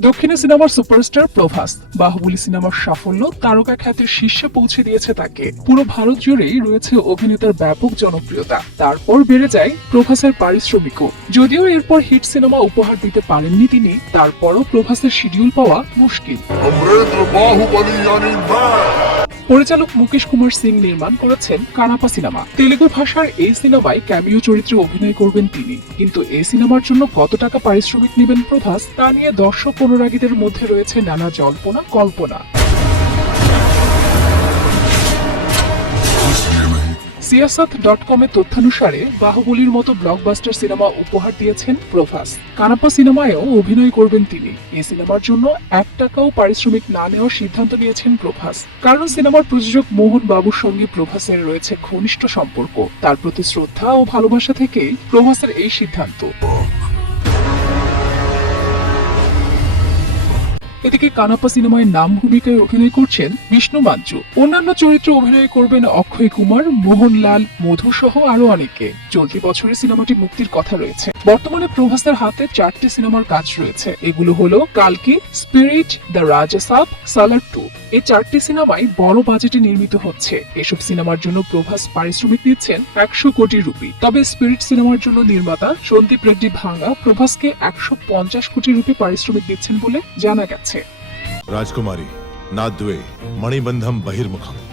দক্ষিণে সিনেমার সুপারস্টার প্রভাস, বাহুবলী সিনেমার সাফল্য, তারকা খ্যাতির শীর্ষে পৌঁছে দিয়েছে তাকে। পুরো ভারত জুড়েই রয়েছে অভিনেতার ব্যাপক জনপ্রিয়তা। তারপর বেড়ে যায় প্রভাসের পারিশ্রমিকও। যদিও এরপর হিট সিনেমা উপহার দিতে পারেননি তিনি, তারপরও প্রভাসের শিডিউল পাওয়া মুশকিল। পরিচালক মুকেশ কুমার সিং নির্মাণ করেছেন কানাপা সিনেমা। তেলেগু ভাষার এই সিনেমায় ক্যামিও চরিত্রে অভিনয় করবেন তিনি। কিন্তু এই সিনেমার জন্য কত টাকা পারিশ্রমিক নেবেন প্রভাস, তা নিয়ে দর্শক অনুরাগীদের মধ্যে রয়েছে নানা জল্পনা, কল্পনা। সিয়াসত ডট কমের তথ্যানুসারে বাহুবলীর মতো ব্লকবাস্টার সিনেমা উপহার দিয়েছেন প্রভাস। কানাপ্পা সিনেমায়ও অভিনয় করবেন তিনি। এই সিনেমার জন্য এক টাকাও পারিশ্রমিক না নেওয়ার সিদ্ধান্ত নিয়েছেন প্রভাস। কারণ সিনেমার প্রযোজক মোহন বাবুর সঙ্গে প্রভাসের রয়েছে ঘনিষ্ঠ সম্পর্ক। তার প্রতি শ্রদ্ধা ও ভালোবাসা থেকেই প্রভাসের এই সিদ্ধান্ত। এদিকে কানাপা সিনেমায় নাম ভূমিকায় অভিনয় করছেন বিষ্ণু মাঞ্চু অন্যান্য চরিত্রে অভিনয় করবেন অক্ষয় কুমার, মোহনলাল, মধু সহ আরও অনেকে। চলতি বছরে সিনেমাটি মুক্তির কথা রয়েছে। বর্তমানে প্রভাসের হাতে চারটি সিনেমার কাজ রয়েছে। এগুলো হলো কালকি, spirit, the Rajasaab Salaar two. এই চারটি সিনেমাই বড় বাজেটে নির্মিত হচ্ছে। এসব সিনেমার জন্য প্রভাস পারিশ্রমিক দিচ্ছেন একশো কোটি রুপি। তবে স্পিরিট সিনেমার জন্য নির্মাতা সন্দীপ রেড্ডি ভাঙ্গা প্রভাসকে একশো পঞ্চাশ কোটি রুপি পারিশ্রমিক দিচ্ছেন বলে জানা গেছে। राजकुमारी नाद्वे मणिबंधम बहिर्मुखम।